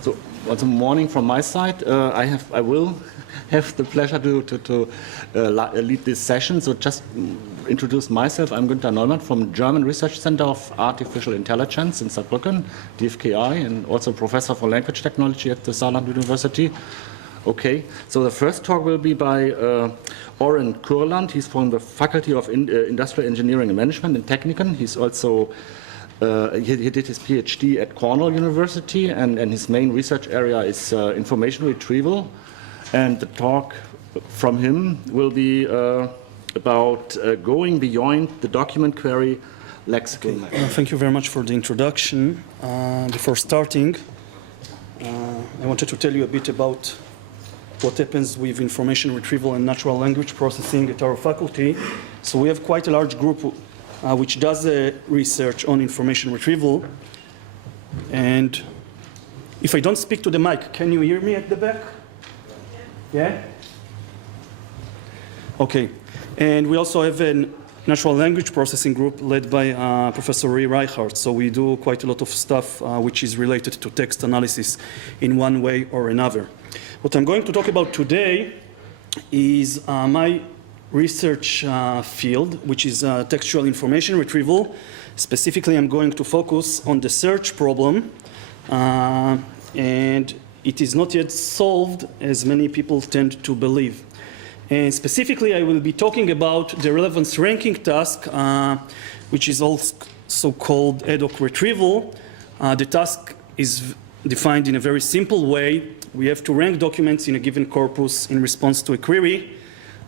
So, also morning from my side. I will have the pleasure to lead this session. So just introduce myself. I'm Günther Neumann from German Research Center of Artificial Intelligence in Saarbrücken, DFKI, and also professor for language technology at the Bar-Ilan University. Okay, so the first talk will be by Oren Kurland. He's from the Faculty of Industrial Engineering and Management in Technion. He's also he did his PhD at Cornell University, and his main research area is information retrieval. And the talk from him will be about going beyond the document query lexical. Thank you very much for the introduction. Before starting, I wanted to tell you a bit about what happens with information retrieval and natural language processing at our faculty. So we have quite a large group which does research on information retrieval. And if I don't speak to the mic, can you hear me at the back? Yeah? Okay. And we also have a natural language processing group led by Professor Ray Reichardt. So we do quite a lot of stuff which is related to text analysis in one way or another. What I'm going to talk about today is my research field, which is textual information retrieval. Specifically, I'm going to focus on the search problem, and it is not yet solved, as many people tend to believe. And specifically, I will be talking about the relevance ranking task, which is also called ad hoc retrieval. The task is defined in a very simple way. We have to rank documents in a given corpus in response to a query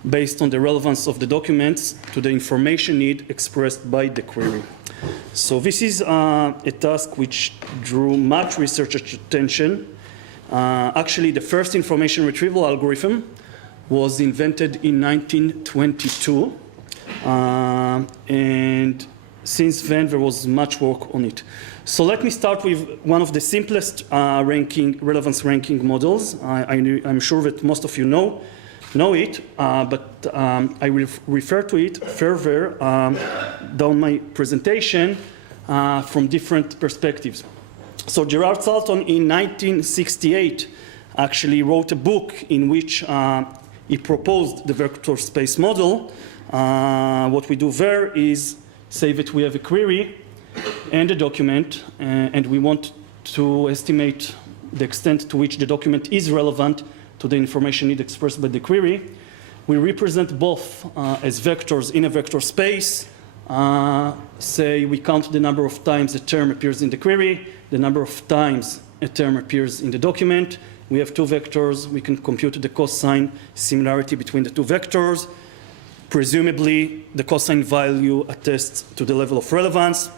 based on the relevance of the documents to the information need expressed by the query. So this is a task which drew much research attention. Actually, the first information retrieval algorithm was invented in 1922, and since then there was much work on it. So let me start with one of the simplest relevance ranking models. I'm sure that most of you know it, but I will refer to it further down my presentation from different perspectives. So Gerard Salton in 1968 actually wrote a book in which he proposed the vector space model. What we do there is say that we have a query and a document, and we want to estimate the extent to which the document is relevant to the information need expressed by the query. We represent both as vectors in a vector space. Say we count the number of times a term appears in the query, the number of times a term appears in the document. We have two vectors. We can compute the cosine similarity between the two vectors. Presumably, the cosine value attests to the level of relevance.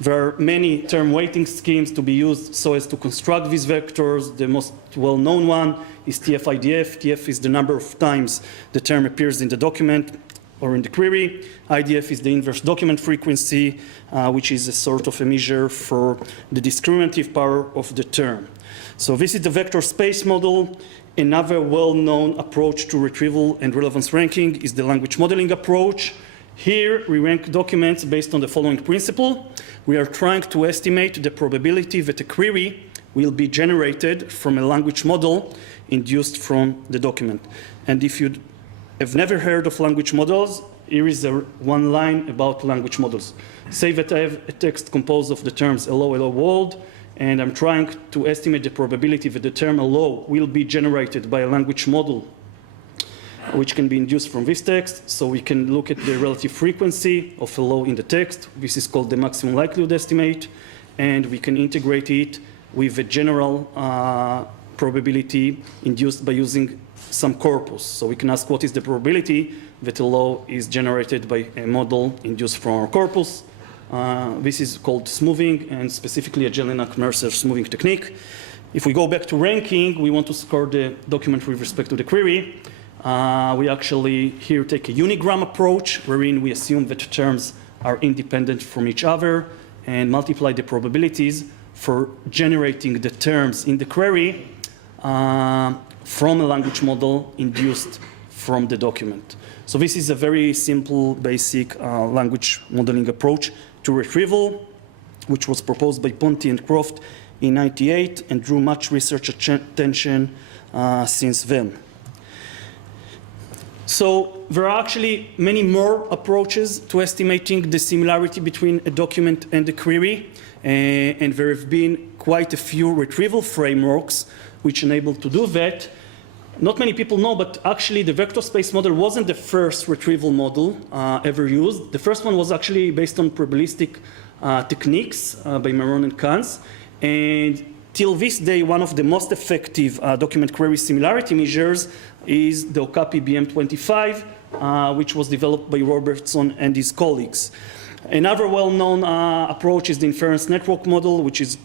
There are many term weighting schemes to be used so as to construct these vectors. The most well-known one is TF-IDF. TF is the number of times the term appears in the document or in the query. IDF is the inverse document frequency, which is a sort of a measure for the discriminative power of the term. So this is the vector space model. Another well-known approach to retrieval and relevance ranking is the language modeling approach. Here, we rank documents based on the following principle. We are trying to estimate the probability that a query will be generated from a language model induced from the document. And if you have never heard of language models, here is one line about language models. Say that I have a text composed of the terms hello, hello world, and I'm trying to estimate the probability that the term hello will be generated by a language model which can be induced from this text. So we can look at the relative frequency of hello in the text. This is called the maximum likelihood estimate, and we can integrate it with a general probability induced by using some corpus. So we can ask what is the probability that hello is generated by a model induced from our corpus. This is called smoothing, and specifically a Jelinek-Mercer smoothing technique. If we go back to ranking, we want to score the document with respect to the query. We actually here take a unigram approach, wherein we assume that terms are independent from each other and multiply the probabilities for generating the terms in the query from a language model induced from the document. So this is a very simple, basic language modeling approach to retrieval, which was proposed by Ponti and Prof in '98 and drew much research attention since then. So there are actually many more approaches to estimating the similarity between a document and a query, and there have been quite a few retrieval frameworks which enable to do that. Not many people know, but actually the vector space model wasn't the first retrieval model ever used. The first one was actually based on probabilistic techniques by Meron and Kanz, and till this day, one of the most effective document query similarity measures is the Okapi BM25, which was developed by Robertson and his colleagues. Another well-known approach is the inference network model, which is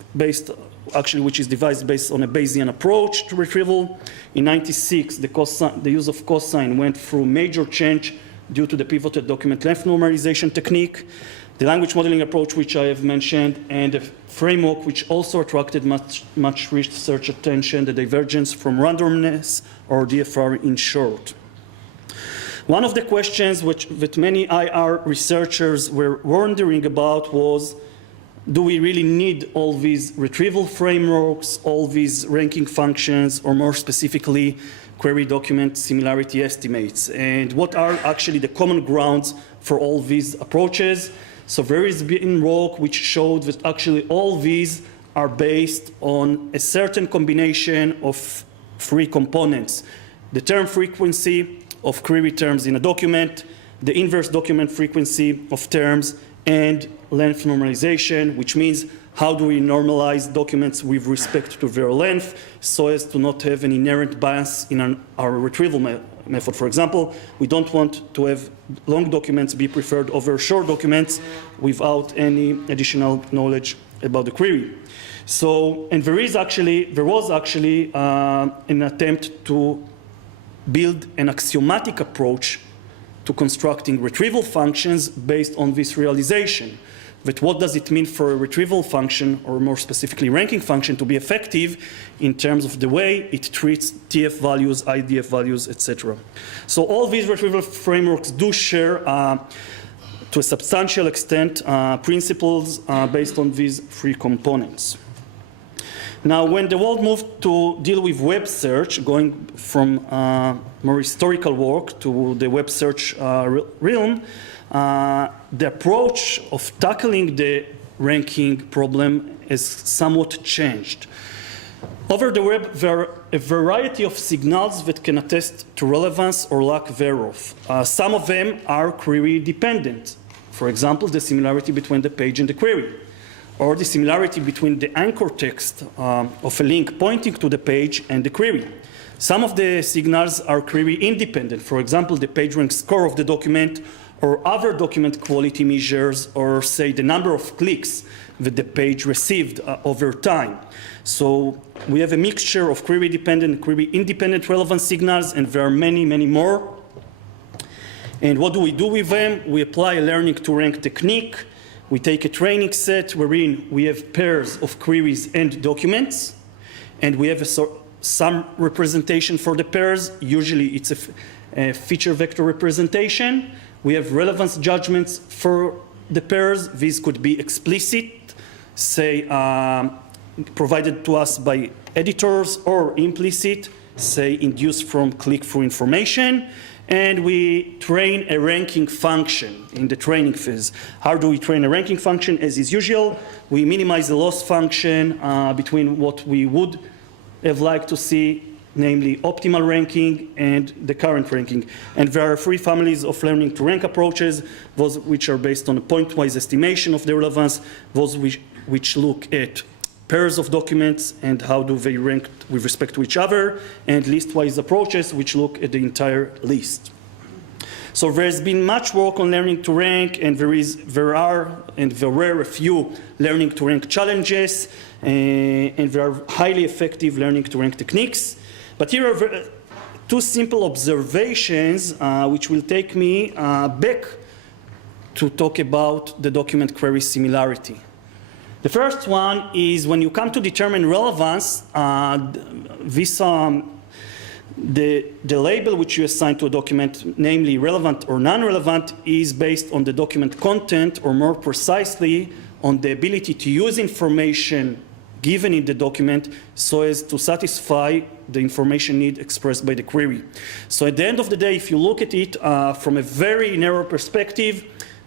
devised based on a Bayesian approach to retrieval. In '96, the use of cosine went through major change due to the pivoted document length normalization technique. The language modeling approach, which I have mentioned, and a framework which also attracted much research attention, the divergence from randomness, or DFR in short. One of the questions that many IR researchers were wondering about was, do we really need all these retrieval frameworks, all these ranking functions, or more specifically, query document similarity estimates? And what are actually the common grounds for all these approaches? So there has been work which showed that actually all these are based on a certain combination of three components: the term frequency of query terms in a document, the inverse document frequency of terms, and length normalization, which means how do we normalize documents with respect to their length so as to not have an inherent bias in our retrieval method. For example, we don't want to have long documents be preferred over short documents without any additional knowledge about the query. So, and there was actually an attempt to build an axiomatic approach to constructing retrieval functions based on this realization. But what does it mean for a retrieval function, or more specifically ranking function, to be effective in terms of the way it treats TF values, IDF values, etc. So all these retrieval frameworks do share, to a substantial extent, principles based on these three components. Now, when the world moved to deal with web search, going from more historical work to the web search realm, the approach of tackling the ranking problem has somewhat changed. Over the web, there are a variety of signals that can attest to relevance or lack thereof. Some of them are query dependent. For example, the similarity between the page and the query, or the similarity between the anchor text of a link pointing to the page and the query. Some of the signals are query independent. For example, the PageRank score of the document, or other document quality measures, or say the number of clicks that the page received over time. So we have a mixture of query dependent and query independent relevance signals, and there are many, many more. And what do we do with them? We apply a learning to rank technique. We take a training set wherein we have pairs of queries and documents, and we have some representation for the pairs. Usually it's a feature vector representation. We have relevance judgments for the pairs. These could be explicit, say, provided to us by editors, or implicit, say, induced from click-through information. And we train a ranking function in the training phase. How do we train a ranking function? As is usual, we minimize the loss function between what we would have liked to see, namely optimal ranking and the current ranking. And there are three families of learning to rank approaches: those which are based on a point-wise estimation of the relevance, those which look at pairs of documents and how do they rank with respect to each other, and list-wise approaches which look at the entire list. So there's been much work on learning to rank, and there were a few learning to rank challenges, and there are highly effective learning to rank techniques. But here are two simple observations which will take me back to talk about the document query similarity. The first one is when you come to determine relevance, the label which you assign to a document, namely relevant or non-relevant, is based on the document content, or more precisely, on the ability to use information given in the document so as to satisfy the information need expressed by the query. So at the end of the day, if you look at it from a very narrow perspective,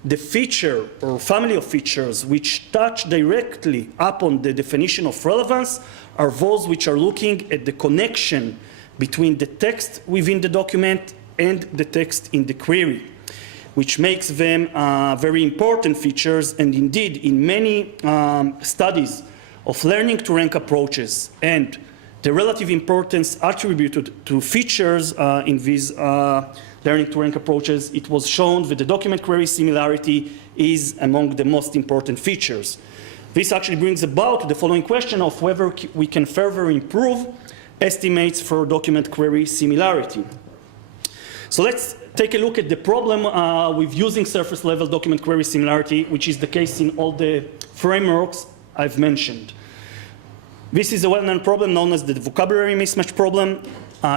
the feature or family of features which touch directly upon the definition of relevance are those which are looking at the connection between the text within the document and the text in the query, which makes them very important features. And indeed, in many studies of learning to rank approaches and the relative importance attributed to features in these learning to rank approaches, it was shown that the document query similarity is among the most important features. This actually brings about the following question of whether we can further improve estimates for document query similarity. So let's take a look at the problem with using surface level document query similarity, which is the case in all the frameworks I've mentioned. This is a well-known problem known as the vocabulary mismatch problem.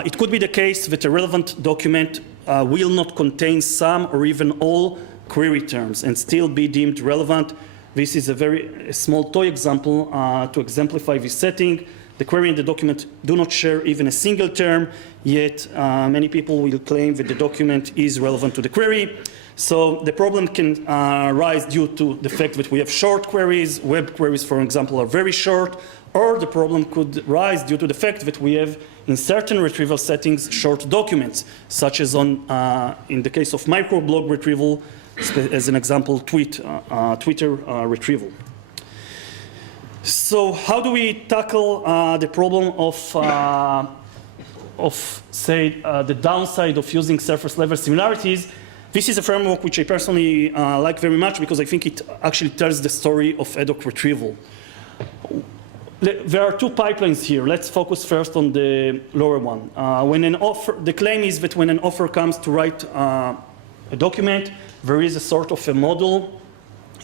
It could be the case that a relevant document will not contain some or even all query terms and still be deemed relevant. This is a very small toy example to exemplify this setting. The query and the document do not share even a single term, yet many people will claim that the document is relevant to the query. So the problem can rise due to the fact that we have short queries. Web queries, for example, are very short. Or the problem could rise due to the fact that we have, in certain retrieval settings, short documents, such as in the case of microblog retrieval, as an example, Twitter retrieval. So how do we tackle the problem of say, the downside of using surface level similarities? This is a framework which I personally like very much because I think it actually tells the story of ad hoc retrieval. There are two pipelines here. Let's focus first on the lower one. The claim is that when an author comes to write a document, there is a sort of a model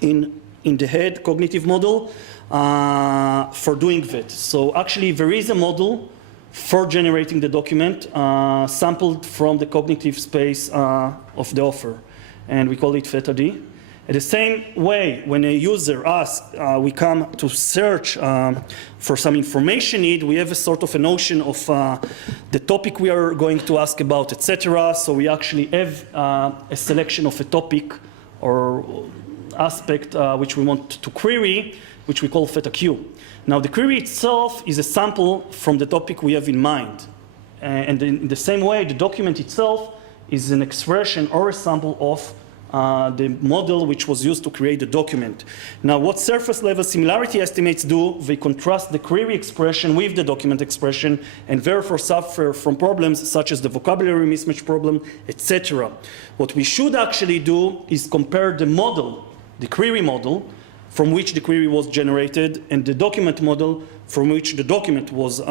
in the head, cognitive model, for doing that. So actually there is a model for generating the document sampled from the cognitive space of the author, and we call it theta D. In the same way, when a user asks, we come to search for some information need, we have a sort of a notion of the topic we are going to ask about, etc. So we actually have a selection of a topic or aspect which we want to query, which we call theta Q. Now the query itself is a sample from the topic we have in mind. And in the same way, the document itself is an expression or a sample of the model which was used to create the document. Now what surface level similarity estimates do, they contrast the query expression with the document expression and therefore suffer from problems such as the vocabulary mismatch problem, etc. What we should actually do is compare the model, the query model, from which the query was generated and the document model from which the document was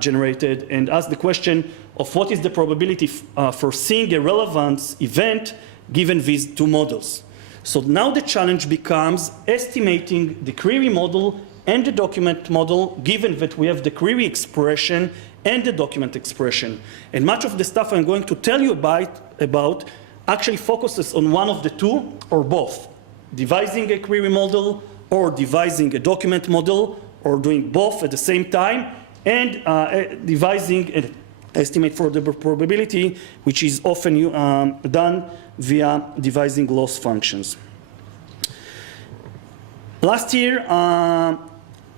generated, and ask the question of what is the probability for seeing a relevance event given these two models. So now the challenge becomes estimating the query model and the document model given that we have the query expression and the document expression. And much of the stuff I'm going to tell you about actually focuses on one of the two or both. Devising a query model or devising a document model or doing both at the same time and devising an estimate for the probability, which is often done via devising loss functions. Last year,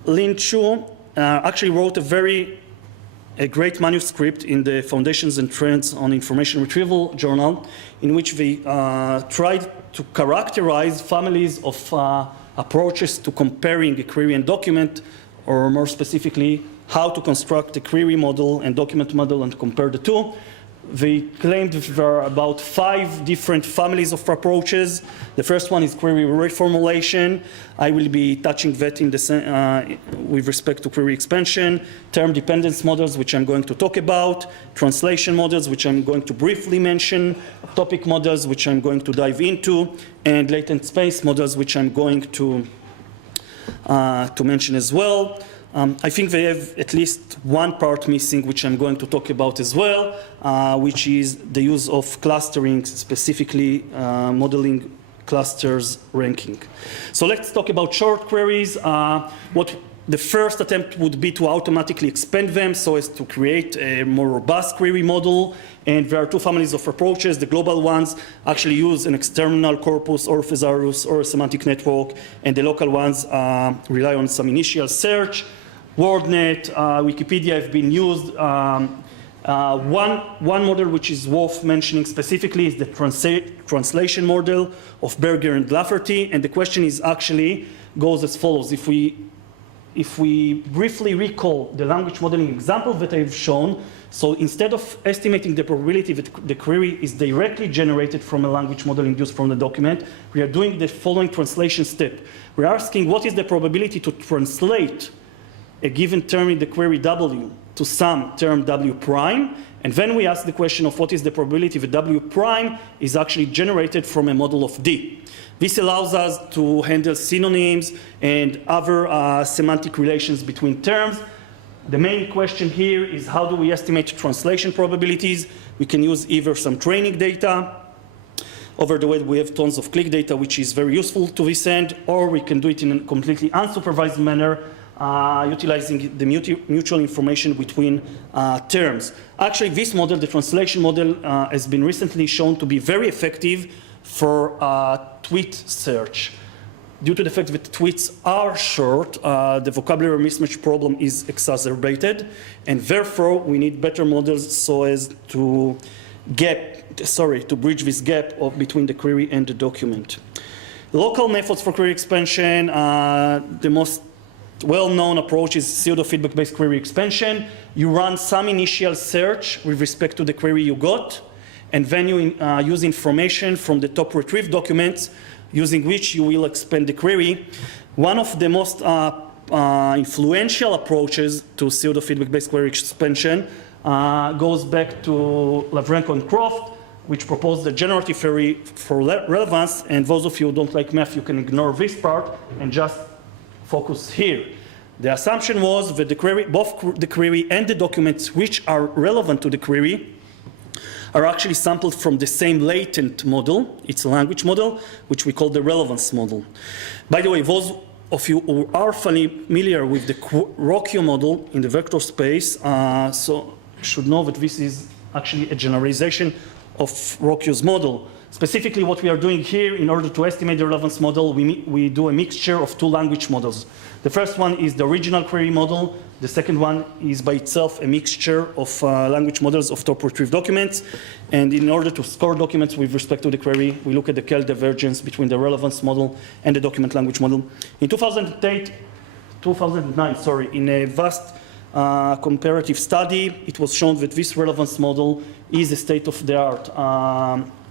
Lin Chu actually wrote a great manuscript in the Foundations and Trends on Information Retrieval journal, in which they tried to characterize families of approaches to comparing a query and document, or more specifically, how to construct a query model and document model and compare the two. They claimed there are about 5 different families of approaches. The first one is query reformulation. I will be touching that with respect to query expansion, term dependence models, which I'm going to talk about, translation models, which I'm going to briefly mention, topic models, which I'm going to dive into, and latent space models, which I'm going to mention as well. I think they have at least one part missing, which I'm going to talk about as well, which is the use of clustering, specifically modeling clusters ranking. So let's talk about short queries. What the first attempt would be to automatically expand them so as to create a more robust query model. And there are two families of approaches. The global ones actually use an external corpus or thesaurus or a semantic network, and the local ones rely on some initial search. WordNet, Wikipedia have been used. One model which is worth mentioning specifically is the translation model of Berger and Lafferty, and the question is actually goes as follows. If we briefly recall the language modeling example that I've shown, so instead of estimating the probability that the query is directly generated from a language model induced from the document, we are doing the following translation step. We're asking what is the probability to translate a given term in the query W to some term W prime, and then we ask the question of what is the probability that W prime is actually generated from a model of D. This allows us to handle synonyms and other semantic relations between terms. The main question here is how do we estimate translation probabilities? We can use either some training data. Over the web we have tons of click data which is very useful to this end, or we can do it in a completely unsupervised manner, utilizing the mutual information between terms. Actually, this model, the translation model, has been recently shown to be very effective for tweet search. Due to the fact that tweets are short, the vocabulary mismatch problem is exacerbated, and therefore we need better models so as to bridge this gap between the query and the document. Local methods for query expansion, the most well-known approach is pseudo-feedback-based query expansion. You run some initial search with respect to the query you got, and then you use information from the top retrieved documents using which you will expand the query. One of the most influential approaches to pseudo-feedback-based query expansion goes back to Lavrenko and Croft, which proposed the generative theory for relevance, and those of you who don't like math, you can ignore this part and just focus here. The assumption was that the query, both the query and the documents which are relevant to the query are actually sampled from the same latent model. It's a language model, which we call the relevance model. By the way, those of you who are familiar with the Rocchio model in the vector space, so should know that this is actually a generalization of Rocchio's model. Specifically, what we are doing here, in order to estimate the relevance model, we do a mixture of two language models. The first one is the original query model. The second one is by itself a mixture of language models of top retrieved documents. And in order to score documents with respect to the query, we look at the KEL divergence between the relevance model and the document language model. In 2009, in a vast comparative study, it was shown that this relevance model is a state-of-the-art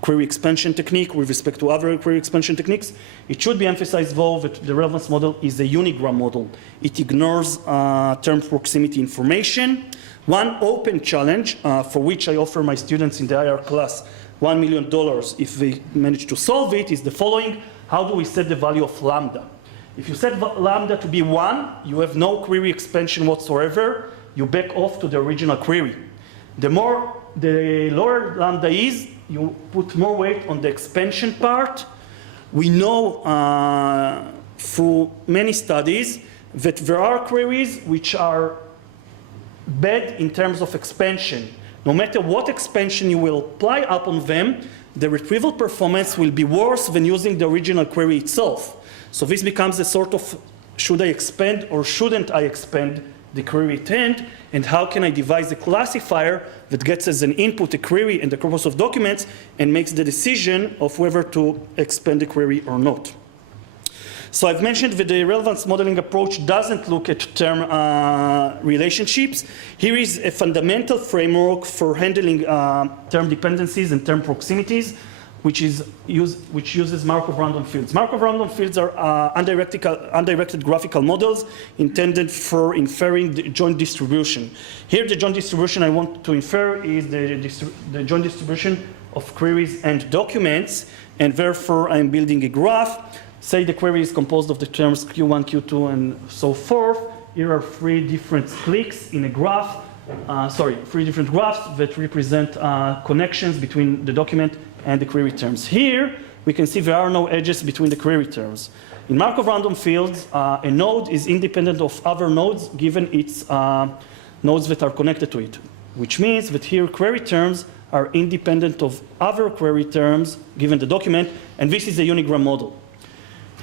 query expansion technique with respect to other query expansion techniques. It should be emphasized, though, that the relevance model is a unigram model. It ignores term proximity information. One open challenge, for which I offer my students in the IR class $1 million if they manage to solve it, is the following. How do we set the value of lambda? If you set lambda to be 1, you have no query expansion whatsoever. You back off to the original query. The lower lambda is, you put more weight on the expansion part. We know through many studies that there are queries which are bad in terms of expansion. No matter what expansion you will apply upon them, the retrieval performance will be worse than using the original query itself. So this becomes a sort of, should I expand or shouldn't I expand the query at hand, and how can I devise a classifier that gets as an input a query and the corpus of documents and makes the decision of whether to expand the query or not. So I've mentioned that the relevance modeling approach doesn't look at term relationships. Here is a fundamental framework for handling term dependencies and term proximities, which uses Markov random fields. Markov random fields are undirected graphical models intended for inferring the joint distribution. Here, the joint distribution I want to infer is the joint distribution of queries and documents, and therefore I'm building a graph. Say the query is composed of the terms Q1, Q2, and so forth. Here are 3 different clicks in a graph. 3 different graphs that represent connections between the document and the query terms. Here, we can see there are no edges between the query terms. In Markov random fields, a node is independent of other nodes given its nodes that are connected to it, which means that here query terms are independent of other query terms given the document, and this is a unigram model.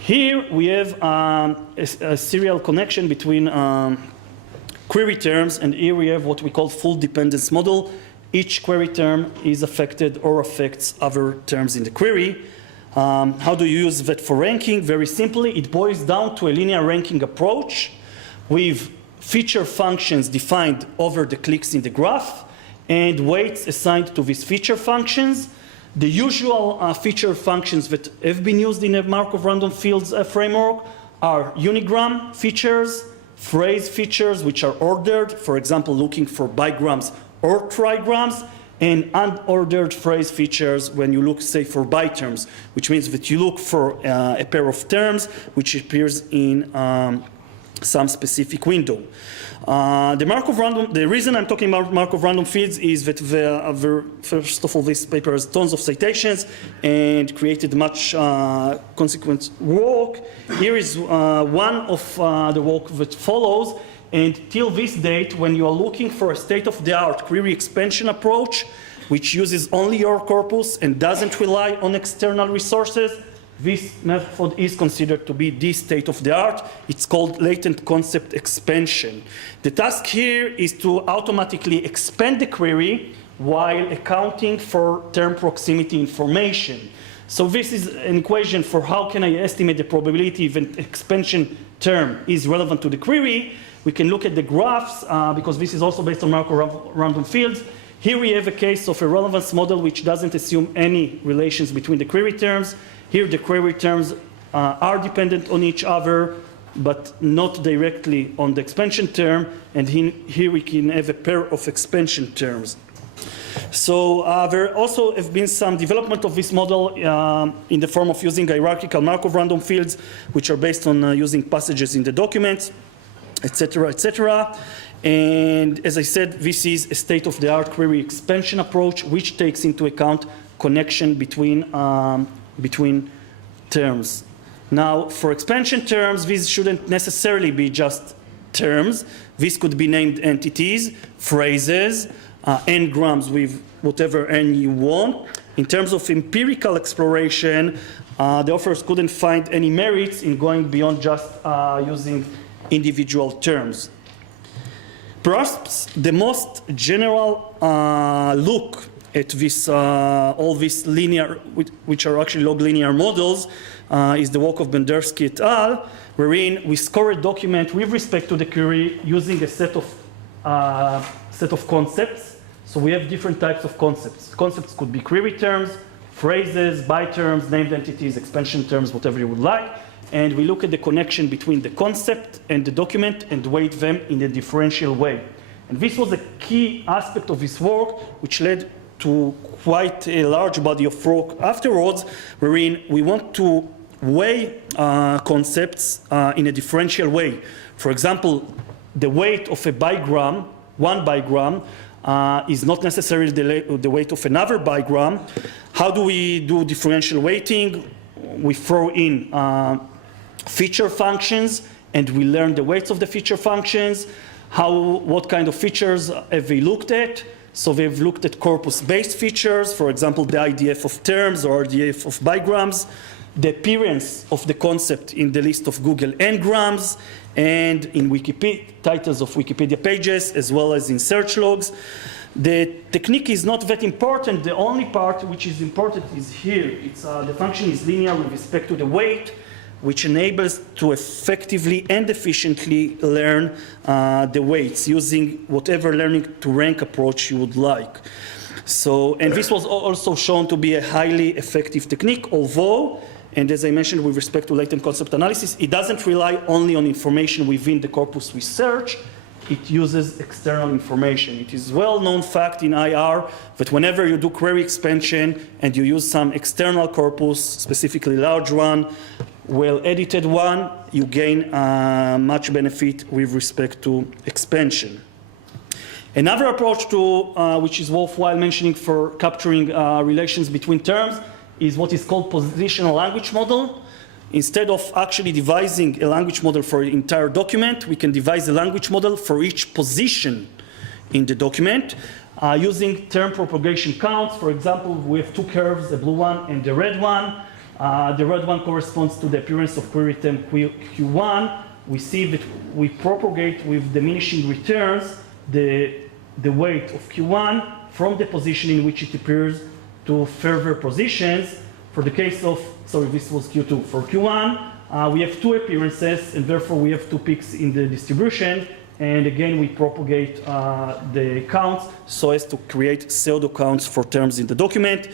Here we have a serial connection between query terms, and here we have what we call full dependence model. Each query term is affected or affects other terms in the query. How do you use that for ranking? Very simply, it boils down to a linear ranking approach with feature functions defined over the clicks in the graph and weights assigned to these feature functions. The usual feature functions that have been used in a Markov random fields framework are unigram features, phrase features which are ordered, for example looking for bigrams or trigrams, and unordered phrase features when you look, say, for biterms, which means that you look for a pair of terms which appears in some specific window. The reason I'm talking about Markov random fields is that first of all, this paper has tons of citations and created much consequent work. Here is one of the work that follows. And till this date, when you are looking for a state-of-the-art query expansion approach, which uses only your corpus and doesn't rely on external resources, this method is considered to be the state-of-the-art. It's called latent concept expansion. The task here is to automatically expand the query while accounting for term proximity information. So this is an equation for how can I estimate the probability that expansion term is relevant to the query. We can look at the graphs because this is also based on Markov random fields. Here we have a case of a relevance model which doesn't assume any relations between the query terms. Here the query terms are dependent on each other, but not directly on the expansion term. And here we can have a pair of expansion terms. So there also have been some development of this model in the form of using hierarchical Markov random fields, which are based on using passages in the documents, etc., etc. And as I said, this is a state-of-the-art query expansion approach, which takes into account connection between terms. Now, for expansion terms, these shouldn't necessarily be just terms. These could be named entities, phrases, n-grams with whatever n you want. In terms of empirical exploration, the authors couldn't find any merits in going beyond just using individual terms. Perhaps the most general look at this, all these linear, which are actually log linear models, is the work of Bendersky et al., wherein we score a document with respect to the query using a set of concepts. So we have different types of concepts. Concepts could be query terms, phrases, biterms, named entities, expansion terms, whatever you would like. And we look at the connection between the concept and the document and weight them in a differential way. And this was a key aspect of this work, which led to quite a large body of work afterwards, wherein we want to weigh concepts in a differential way. For example, the weight of a bigram, one bigram, is not necessarily the weight of another bigram. How do we do differential weighting? We throw in feature functions, and we learn the weights of the feature functions. What kind of features have we looked at? So they've looked at corpus-based features, for example, the IDF of terms or RDF of bigrams, the appearance of the concept in the list of Google n-grams, and in Wikipedia, titles of Wikipedia pages, as well as in search logs. The technique is not that important. The only part which is important is here. The function is linear with respect to the weight, which enables to effectively and efficiently learn the weights using whatever learning to rank approach you would like. So, and this was also shown to be a highly effective technique, although, and as I mentioned with respect to latent concept analysis, it doesn't rely only on information within the corpus we search. It uses external information. It is well-known fact in IR that whenever you do query expansion and you use some external corpus, specifically large one, well-edited one, you gain much benefit with respect to expansion. Another approach to which is worthwhile mentioning for capturing relations between terms is what is called positional language model. Instead of actually devising a language model for the entire document, we can devise a language model for each position in the document using term propagation counts. For example, we have two curves, the blue one and the red one. The red one corresponds to the appearance of query term Q1. We see that we propagate with diminishing returns the weight of Q1 from the position in which it appears to further positions. For the case of, sorry, this was Q2. For Q1, we have two appearances, and therefore we have two peaks in the distribution. And again, we propagate the counts so as to create pseudo counts for terms in the document.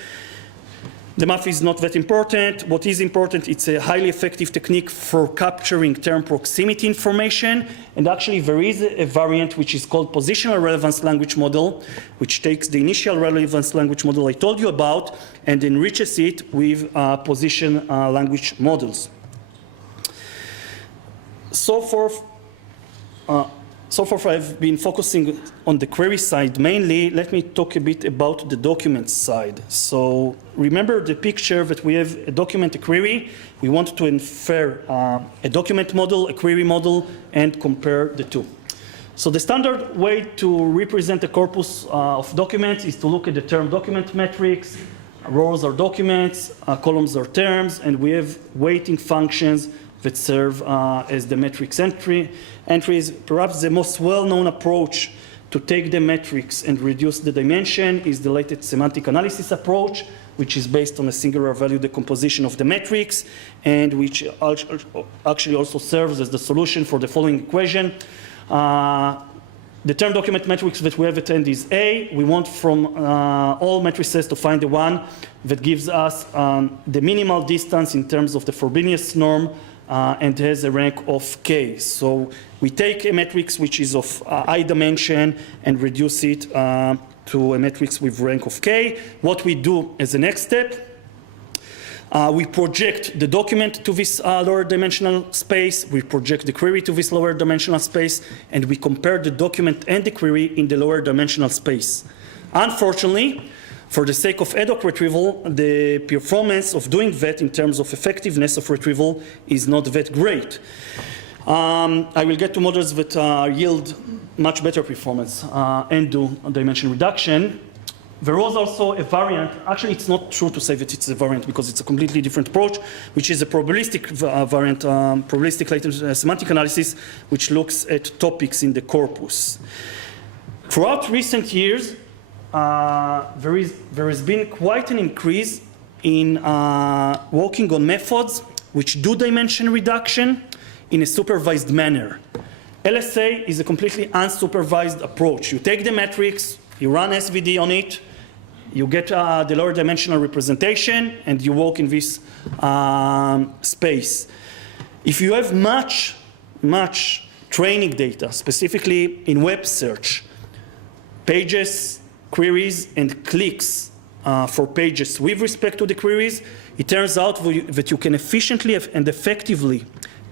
The math is not that important. What is important, it's a highly effective technique for capturing term proximity information. And actually, there is a variant which is called positional relevance language model, which takes the initial relevance language model I told you about and enriches it with position language models. So far, I've been focusing on the query side mainly. Let me talk a bit about the document side. So remember the picture that we have a document, a query. We want to infer a document model, a query model, and compare the two. So the standard way to represent a corpus of documents is to look at the term document metrics. Rows are documents, columns are terms, and we have weighting functions that serve as the metrics entries. Perhaps the most well-known approach to take the metrics and reduce the dimension is the latest semantic analysis approach, which is based on a singular value decomposition of the metrics, and which actually also serves as the solution for the following equation. The term document metrics that we have at end is A. We want from all matrices to find the one that gives us the minimal distance in terms of the Frobenius norm and has a rank of K. So we take a matrix which is of I dimension and reduce it to a matrix with rank of K. What we do as a next step, we project the document to this lower dimensional space, we project the query to this lower dimensional space, and we compare the document and the query in the lower dimensional space. Unfortunately, for the sake of ad hoc retrieval, the performance of doing that in terms of effectiveness of retrieval is not that great. I will get to models that yield much better performance and do dimension reduction. There was also a variant. Actually, it's not true to say that it's a variant because it's a completely different approach, which is a probabilistic variant, probabilistic latent semantic analysis, which looks at topics in the corpus. Throughout recent years, there has been quite an increase in working on methods which do dimension reduction in a supervised manner. LSA is a completely unsupervised approach. You take the metrics, you run SVD on it, you get the lower dimensional representation, and you work in this space. If you have much training data, specifically in web search, pages, queries, and clicks for pages with respect to the queries, it turns out that you can efficiently and effectively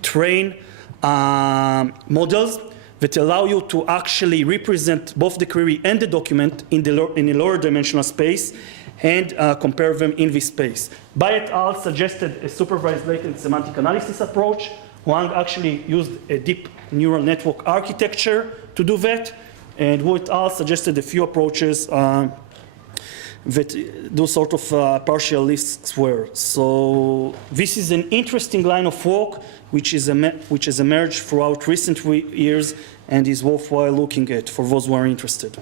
train models that allow you to actually represent both the query and the document in a lower dimensional space and compare them in this space. Bai et al. Suggested a supervised latent semantic analysis approach. Wang actually used a deep neural network architecture to do that. And Wu et al. Suggested a few approaches that do sort of partial least square. So this is an interesting line of work which has emerged throughout recent years and is worthwhile looking at for those who are interested.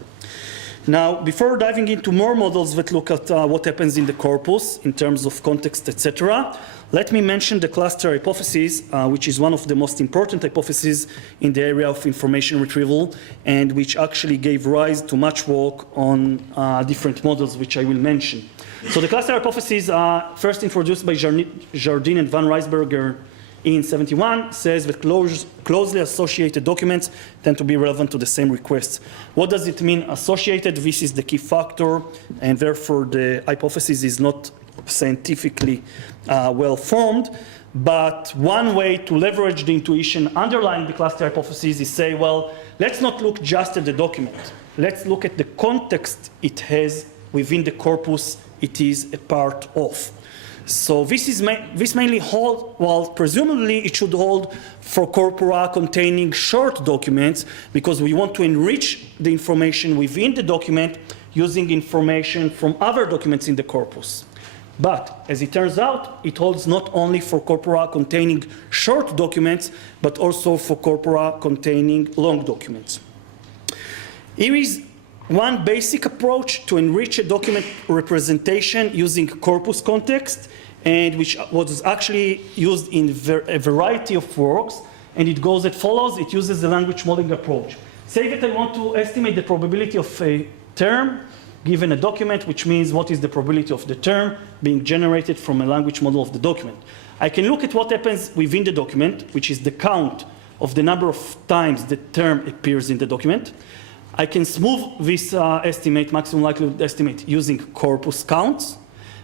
Now, before diving into more models that look at what happens in the corpus in terms of context, etc., let me mention the cluster hypothesis, which is one of the most important hypotheses in the area of information retrieval and which actually gave rise to much work on different models, which I will mention. So the cluster hypothesis, first introduced by Jardine and Van Rysberger in 1971, says that closely associated documents tend to be relevant to the same requests. What does it mean associated? This is the key factor, and therefore the hypothesis is not scientifically well formed. But one way to leverage the intuition underlying the cluster hypothesis is say, well, let's not look just at the document. Let's look at the context it has within the corpus it is a part of. So this mainly hold, well, presumably it should hold for corpora containing short documents, because we want to enrich the information within the document using information from other documents in the corpus. But as it turns out, it holds not only for corpora containing short documents, but also for corpora containing long documents. Here is one basic approach to enrich a document representation using corpus context, and which was actually used in a variety of works, and it goes as follows. It uses the language modeling approach. Say that I want to estimate the probability of a term given a document, which means what is the probability of the term being generated from a language model of the document. I can look at what happens within the document, which is the count of the number of times the term appears in the document. I can smooth this estimate, maximum likelihood estimate, using corpus counts,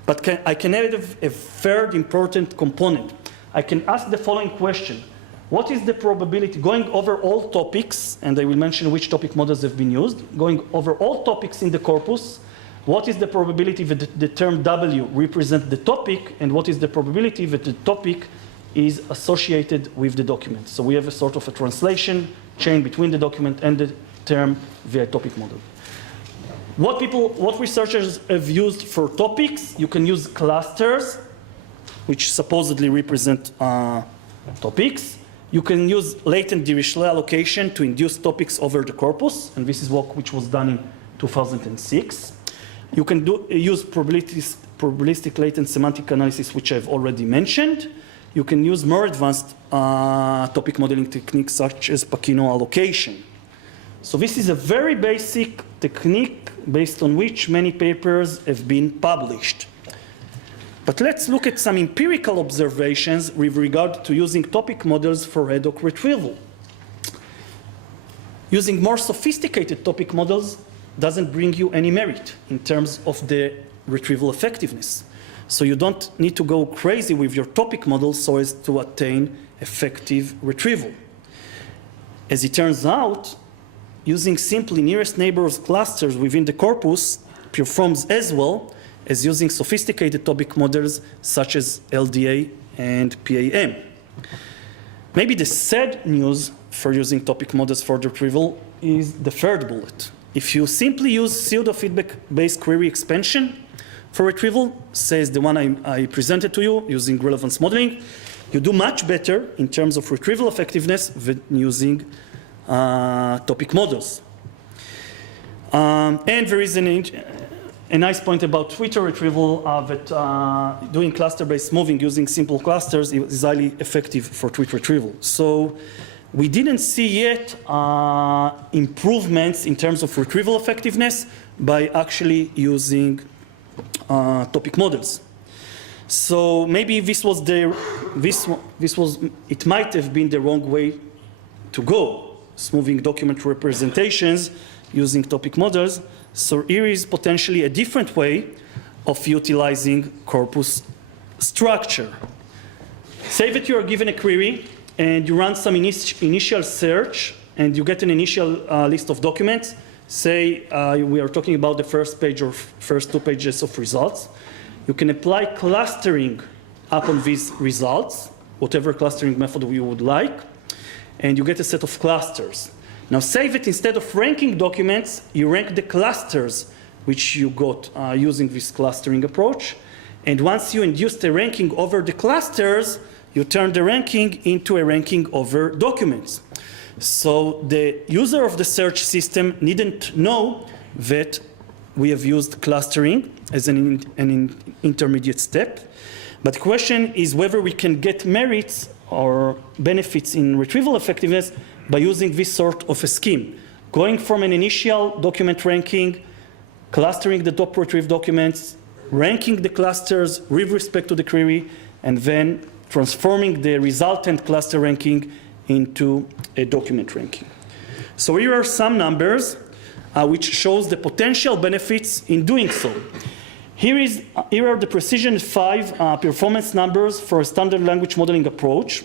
but I can add a third important component. I can ask the following question. What is the probability, going over all topics, and I will mention which topic models have been used, going over all topics in the corpus, what is the probability that the term W represents the topic, and what is the probability that the topic is associated with the document? So we have a sort of a translation chain between the document and the term via topic model. What researchers have used for topics, you can use clusters, which supposedly represent topics. You can use latent Dirichlet allocation to induce topics over the corpus, and this is work which was done in 2006. You can use probabilistic latent semantic analysis, which I've already mentioned. You can use more advanced topic modeling techniques such as Pachino allocation. So this is a very basic technique based on which many papers have been published. But let's look at some empirical observations with regard to using topic models for ad hoc retrieval. Using more sophisticated topic models doesn't bring you any merit in terms of the retrieval effectiveness. So you don't need to go crazy with your topic model so as to attain effective retrieval. As it turns out, using simply nearest neighbors clusters within the corpus performs as well as using sophisticated topic models such as LDA and PAM. Maybe the sad news for using topic models for retrieval is the third bullet. If you simply use pseudo-feedback-based query expansion for retrieval, says the one I presented to you using relevance modeling, you do much better in terms of retrieval effectiveness than using topic models. And there is a nice point about Twitter retrieval that doing cluster-based moving using simple clusters is highly effective for tweet retrieval. So we didn't see yet improvements in terms of retrieval effectiveness by actually using topic models. So maybe it might have been the wrong way to go, smoothing document representations using topic models. So here is potentially a different way of utilizing corpus structure. Say that you are given a query and you run some initial search and you get an initial list of documents. Say we are talking about the first page or first 2 pages of results. You can apply clustering upon these results, whatever clustering method you would like, and you get a set of clusters. Now say that instead of ranking documents, you rank the clusters which you got using this clustering approach. And once you induce the ranking over the clusters, you turn the ranking into a ranking over documents. So the user of the search system needn't know that we have used clustering as an intermediate step. But the question is whether we can get merits or benefits in retrieval effectiveness by using this sort of a scheme, going from an initial document ranking, clustering the top retrieved documents, ranking the clusters with respect to the query, and then transforming the resultant cluster ranking into a document ranking. So here are some numbers which shows the potential benefits in doing so. Here are the Precision 5 performance numbers for a standard language modeling approach.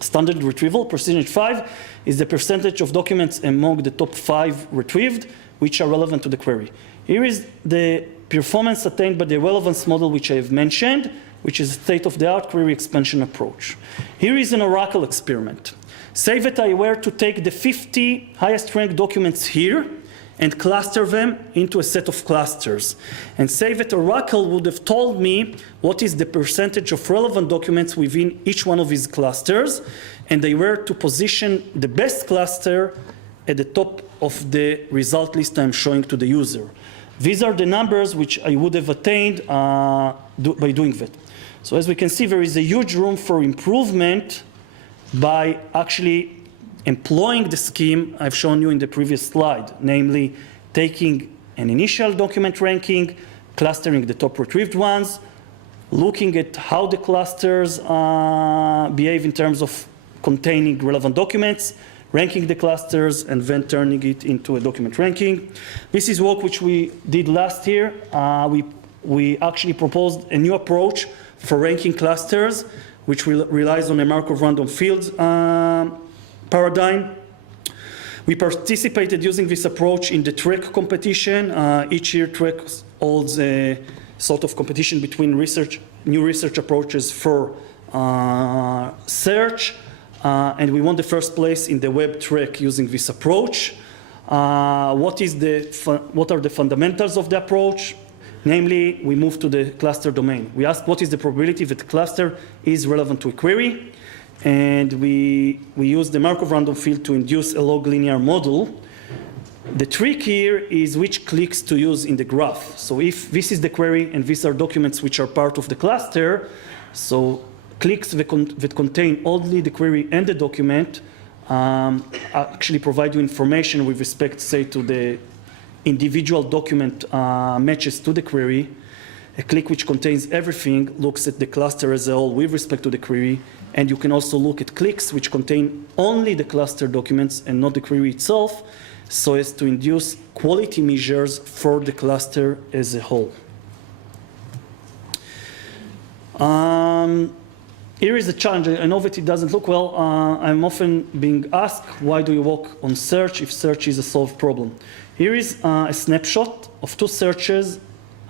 Standard retrieval, Precision 5, is the percentage of documents among the top 5 retrieved which are relevant to the query. Here is the performance attained by the relevance model which I have mentioned which is a state-of-the-art query expansion approach. Here is an Oracle experiment. Say that I were to take the 50 highest ranked documents here and cluster them into a set of clusters. And say that Oracle would have told me what is the percentage of relevant documents within each one of these clusters, and they were to position the best cluster at the top of the result list I'm showing to the user. These are the numbers which I would have attained by doing that. So as we can see, there is a huge room for improvement by actually employing the scheme I've shown you in the previous slide, namely taking an initial document ranking, clustering the top retrieved ones, looking at how the clusters behave in terms of containing relevant documents, ranking the clusters, and then turning it into a document ranking. This is work which we did last year. We actually proposed a new approach for ranking clusters, which relies on a Markov random fields paradigm. We participated using this approach in the TREC competition. Each year TREC holds a sort of competition between new research approaches for search, and we won the first place in the web TREC using this approach. What are the fundamentals of the approach? Namely, we move to the cluster domain. We ask what is the probability that the cluster is relevant to a query, and we use the Markov random field to induce a log linear model. The trick here is which clicks to use in the graph. So if this is the query and these are documents which are part of the cluster, so clicks that contain only the query and the document actually provide you information with respect, say, to the individual document matches to the query. A click which contains everything looks at the cluster as a whole with respect to the query, and you can also look at clicks which contain only the cluster documents and not the query itself, so as to induce quality measures for the cluster as a whole. Here is a challenge. I know that it doesn't look well. I'm often being asked, why do you work on search if search is a solved problem? Here is a snapshot of 2 searches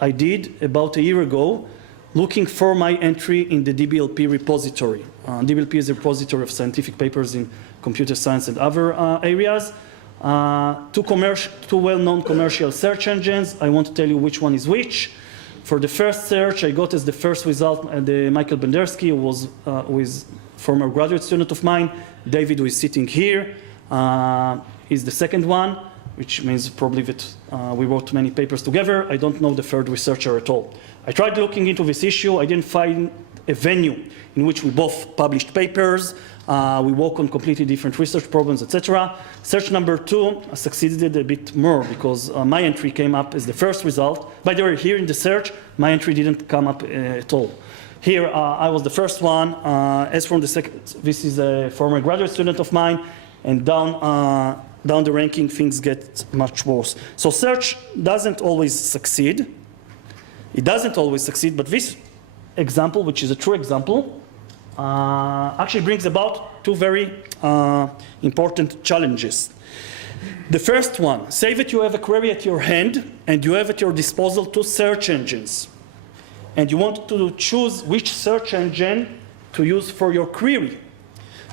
I did about a year ago, looking for my entry in the DBLP repository. DBLP is a repository of scientific papers in computer science and other areas. 2 well-known commercial search engines. I want to tell you which one is which. For the first search, I got as the first result the Michael Bendersky, who is former graduate student of mine. David, who is sitting here, is the second one, which means probably that we wrote many papers together. I don't know the third researcher at all. I tried looking into this issue. I didn't find a venue in which we both published papers. We work on completely different research problems, etc. Search number 2 succeeded a bit more because my entry came up as the first result. By the way, here in the search, my entry didn't come up at all. Here, I was the first one. As from the second, this is a former graduate student of mine, and down the ranking, things get much worse. So search doesn't always succeed. It doesn't always succeed, but this example, which is a true example, actually brings about 2 very important challenges. The first one, say that you have a query at your hand and you have at your disposal 2 search engines, and you want to choose which search engine to use for your query.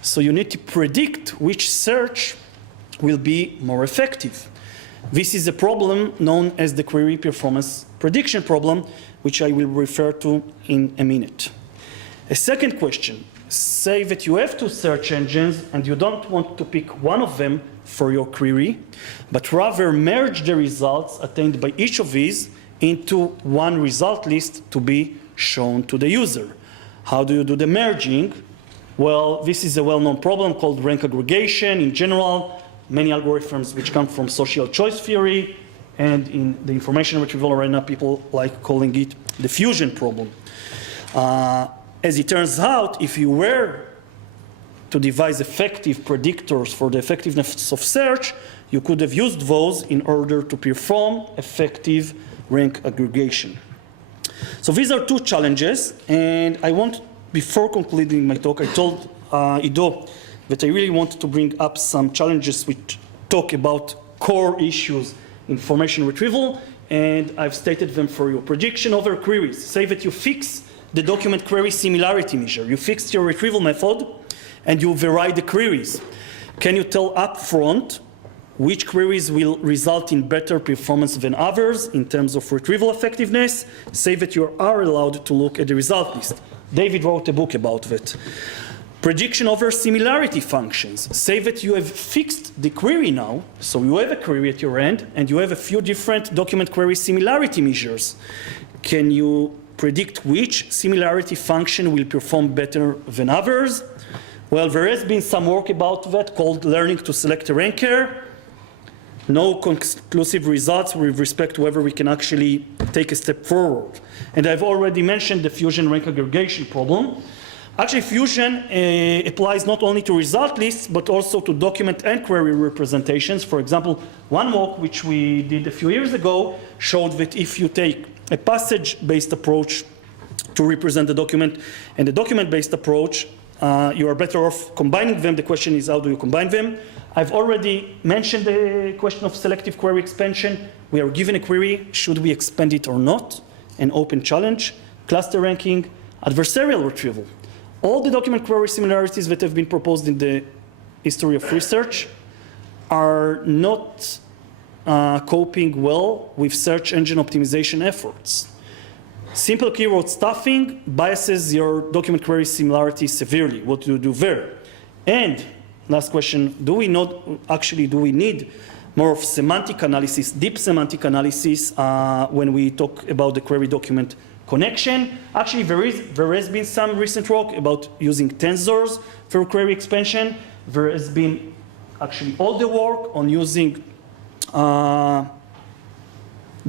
So you need to predict which search will be more effective. This is a problem known as the query performance prediction problem, which I will refer to in a minute. A second question, say that you have 2 search engines and you don't want to pick one of them for your query, but rather merge the results attained by each of these into one result list to be shown to the user. How do you do the merging? Well, this is a well-known problem called rank aggregation. In general, many algorithms which come from social choice theory, and in the information retrieval arena, people like calling it the fusion problem. As it turns out, if you were to devise effective predictors for the effectiveness of search, you could have used those in order to perform effective rank aggregation. So these are 2 challenges, and I want, before concluding my talk, I told Ido that I really want to bring up some challenges which talk about core issues in information retrieval, and I've stated them for you. Prediction over queries. Say that you fix the document query similarity measure? You fixed your retrieval method and you vary the queries. Can you tell upfront which queries will result in better performance than others in terms of retrieval effectiveness? Say that you are allowed to look at the result list. David wrote a book about that. Prediction over similarity functions. Say that you have fixed the query now, so you have a query at your end, and you have a few different document query similarity measures. Can you predict which similarity function will perform better than others? Well, there has been some work about that called learning to select a ranker. No conclusive results with respect to whether we can actually take a step forward. And I've already mentioned the Fusion rank aggregation problem. Actually, Fusion applies not only to result lists, but also to document and query representations. For example, one work which we did a few years ago showed that if you take a passage-based approach to represent the document and a document-based approach, you are better off combining them. The question is, how do you combine them? I've already mentioned the question of selective query expansion. We are given a query, should we expand it or not? An open challenge, cluster ranking, adversarial retrieval. All the document query similarities that have been proposed in the history of research are not coping well with search engine optimization efforts. Simple keyword stuffing biases your document query similarity severely. What do you do there? And last question, do we need more of semantic analysis, deep semantic analysis when we talk about the query document connection? Actually, there has been some recent work about using tensors for query expansion. There has been actually all the work on using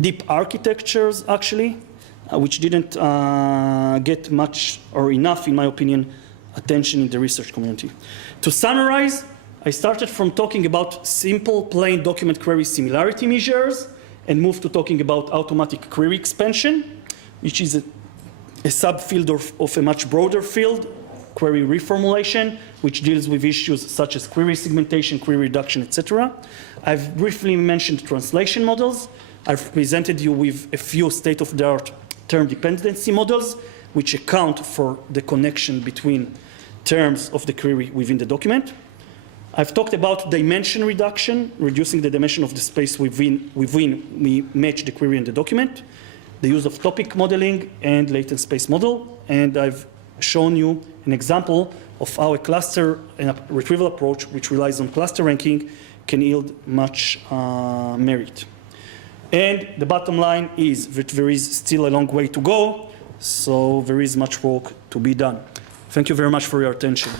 deep architectures, actually, which didn't get much or enough, in my opinion, attention in the research community. To summarize, I started from talking about simple, plain document query similarity measures and moved to talking about automatic query expansion, which is a subfield of a much broader field, query reformulation, which deals with issues such as query segmentation, query reduction, etc. I've briefly mentioned translation models. I've presented you with a few state-of-the-art term dependency models, which account for the connection between terms of the query within the document. I've talked about dimension reduction, reducing the dimension of the space within we match the query and the document, the use of topic modeling and latent space model, and I've shown you an example of how a cluster and a retrieval approach which relies on cluster ranking can yield much merit. And the bottom line is that there is still a long way to go, so there is much work to be done. Thank you very much for your attention.